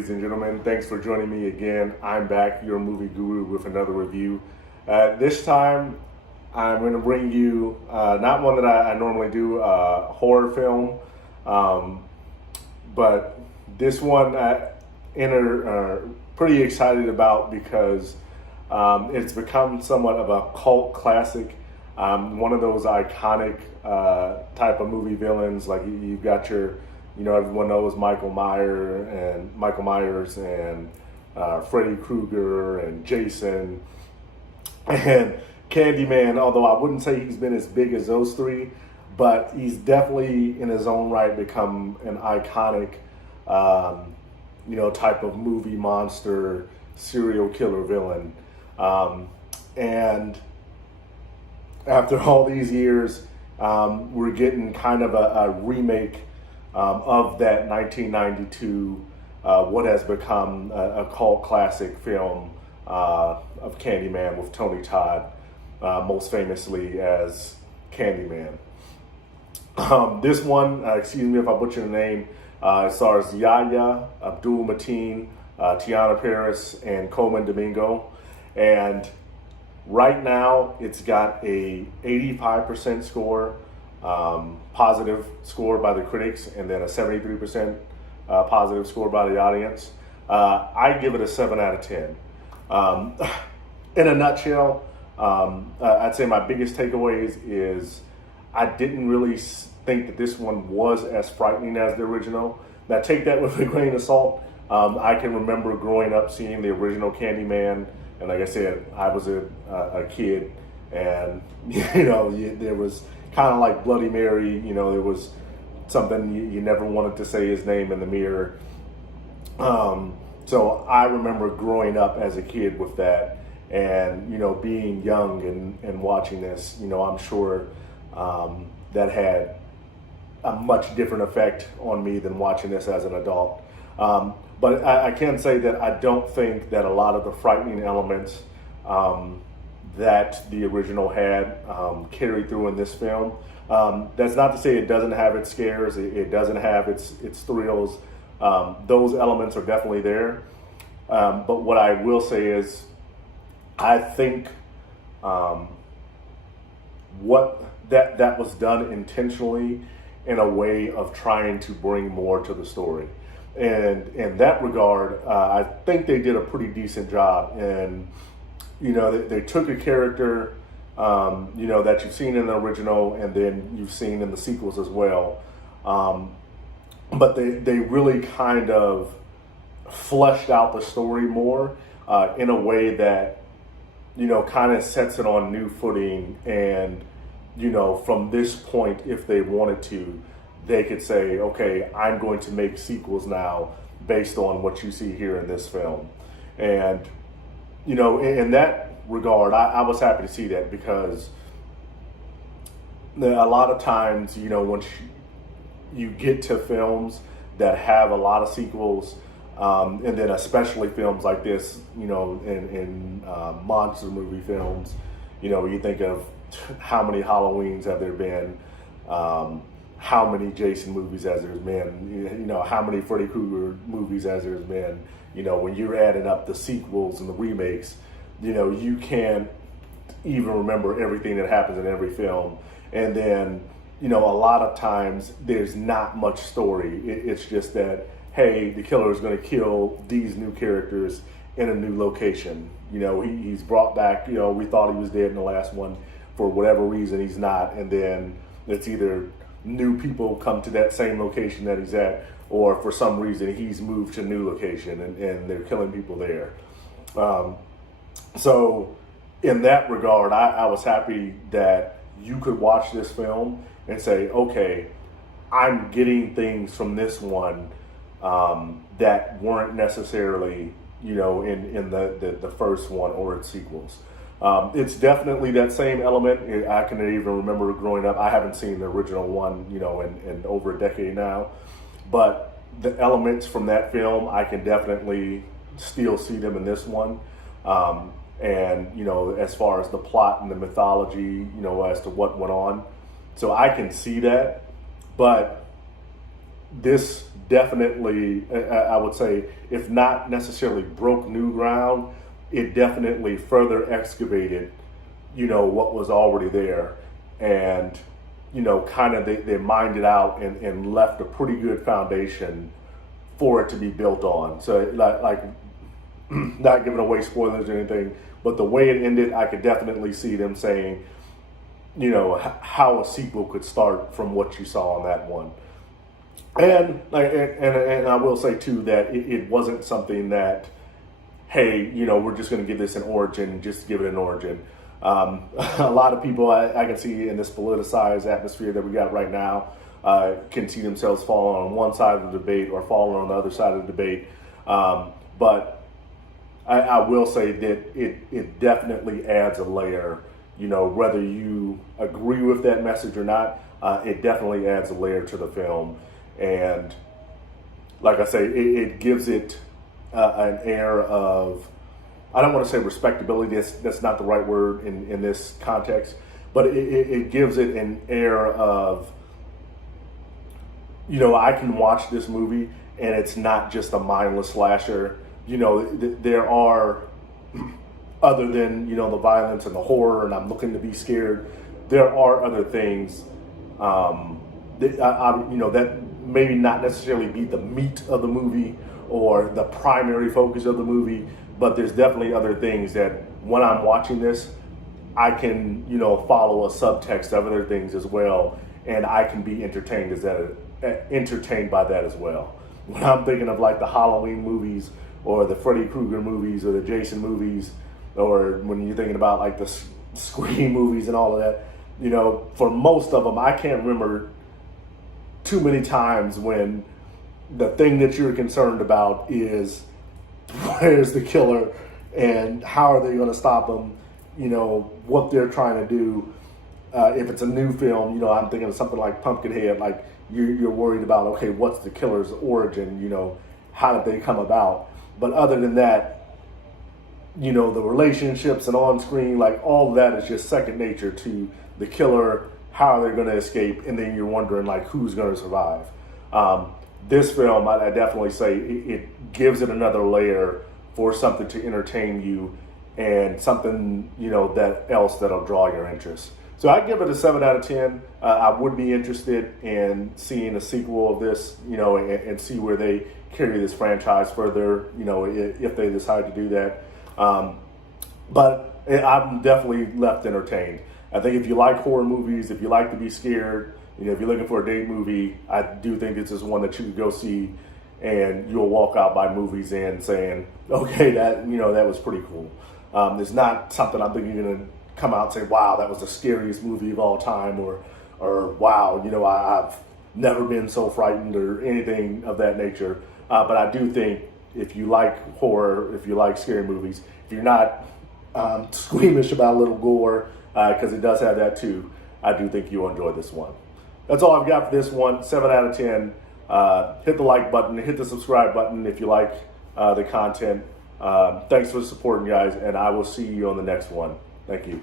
ladies and gentlemen. Thanks for joining me again. I'm back, your movie guru, with another review. This time, I'm going to bring you not one that I normally do, a horror film, but this one pretty excited about because it's become somewhat of a cult classic. One of those iconic type of movie villains, like you've got your, everyone knows Michael Myers and Freddy Krueger and Jason and Candyman. Although I wouldn't say he's been as big as those three, but he's definitely in his own right become an iconic, type of movie monster, serial killer villain. And after all these years, we're getting kind of a remake of that 1992, what has become a cult classic film of Candyman with Tony Todd, most famously as Candyman. This one, excuse me if I butcher the name, stars Yahya Abdul-Mateen, Tiana Paris, and Coleman Domingo. And right now, it's got a 85% score, positive score by the critics, and then a 73% positive score by the audience. I give it a 7 out of 10. In a nutshell, I'd say my biggest takeaways is I didn't really think that this one was as frightening as the original. Now, take that with a grain of salt. I can remember growing up seeing the original Candyman, and like I said, I was a kid, and there was kind of like Bloody Mary. There was something you never wanted to say his name in the mirror. So I remember growing up as a kid with that, and being young and watching this. I'm sure that had a much different effect on me than watching this as an adult. But I can say that I don't think that a lot of the frightening elements that the original had carried through in this film. That's not to say it doesn't have its scares, it doesn't have its thrills. Those elements are definitely there. But what I will say is, I think what that was done intentionally in a way of trying to bring more to the story. And in that regard, I think they did a pretty decent job. And, they took a character, that you've seen in the original and then you've seen in the sequels as well. But they really kind of fleshed out the story more in a way that, kind of sets it on new footing. And, from this point, if they wanted to, they could say, okay, I'm going to make sequels now based on what you see here in this film. And, in that regard, I was happy to see that, because a lot of times, once you get to films that have a lot of sequels, and then especially films like this, in monster movie films, you think of how many Halloweens have there been, how many Jason movies has there's been, how many Freddy Krueger movies has there's been. When you're adding up the sequels and the remakes, you can't even remember everything that happens in every film. And then, a lot of times there's not much story. It's just that, hey, the killer is going to kill these new characters in a new location. He's brought back, we thought he was dead in the last one. For whatever reason, he's not. And then it's either new people come to that same location that he's at, or for some reason he's moved to a new location and they're killing people there. So in that regard, I was happy that you could watch this film and say, okay, I'm getting things from this one that weren't necessarily, in the first one or its sequels. It's definitely that same element. I can even remember growing up. I haven't seen the original one, in over a decade now. But the elements from that film, I can definitely still see them in this one. And, as far as the plot and the mythology, as to what went on. So I can see that. But this definitely, I would say, if not necessarily broke new ground, it definitely further excavated, what was already there. And, kind of they mined it out and left a pretty good foundation for it to be built on. So, like not giving away spoilers or anything, but the way it ended, I could definitely see them saying, how a sequel could start from what you saw on that one. And I will say too that it wasn't something that, hey, we're just going to give this an origin, just give it an origin. A lot of people I can see in this politicized atmosphere that we got right now can see themselves falling on one side of the debate or falling on the other side of the debate. But I will say that it definitely adds a layer, whether you agree with that message or not, it definitely adds a layer to the film. And like I say, it gives it an air of, I don't want to say respectability, that's not the right word in this context, but it gives it an air of, I can watch this movie and it's not just a mindless slasher. There are, other than, the violence and the horror and I'm looking to be scared, there are other things that maybe not necessarily be the meat of the movie or the primary focus of the movie, but there's definitely other things that when I'm watching this, I can, follow a subtext of other things as well, and I can be entertained by that as well. When I'm thinking of like the Halloween movies or the Freddy Krueger movies or the Jason movies, or when you're thinking about like the Scream movies and all of that, for most of them, I can't remember too many times when the thing that you're concerned about is where's the killer and how are they going to stop them, what they're trying to do. If it's a new film, I'm thinking of something like Pumpkinhead, like you're worried about, okay, what's the killer's origin, how did they come about? But other than that, the relationships and on screen, like all of that is just second nature to the killer. How are they going to escape? And then you're wondering like who's going to survive. This film, I definitely say it gives it another layer for something to entertain you and something, that else that'll draw your interest. So I'd give it a 7 out of 10. I would be interested in seeing a sequel of this, and see where they carry this franchise further, if they decide to do that. But I'm definitely left entertained. I think if you like horror movies, if you like to be scared, if you're looking for a date movie, I do think this is one that you could go see and you'll walk out by movies and saying, okay, that was pretty cool. It's not something I think you're going to come out and say, wow, that was the scariest movie of all time, or wow, I've never been so frightened or anything of that nature. But I do think if you like horror, if you like scary movies, if you're not squeamish about a little gore, because it does have that too, I do think you'll enjoy this one. That's all I've got for this one. 7 out of 10. Hit the like button, hit the subscribe button if you like the content. Thanks for supporting, guys, and I will see you on the next one. Thank you.